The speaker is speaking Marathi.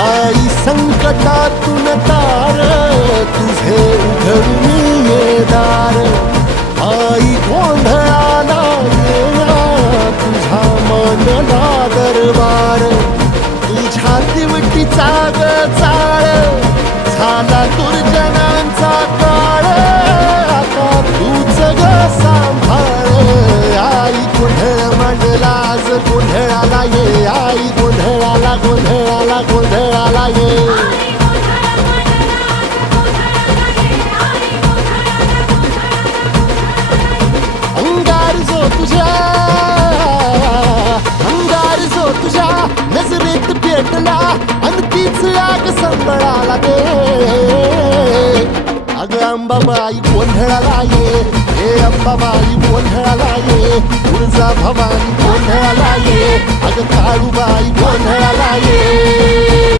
आई संकटातून तार तुझे उघडून ये दार आई गोंधळाला येणार तुझा मनला दरबार तुझ्या दिवटीचा ग चाळ झाला दुर्जनांचा काळ आता तूच ग सांभाळ आई गोंधळ मांडला आज गोंधळाला ये आई गोंधळाला गोंधळाला गोंधळाला ये अंगार जो तुझ्या नजरेत पेटला आणि तीच आग संबळाला दे अग अंबाबाई गोंधळाला ये हे अंबाबाई गोंधळाला ये तुळजा भवानी गोंधळाला ये अग काळूबाई गोंधळाला ये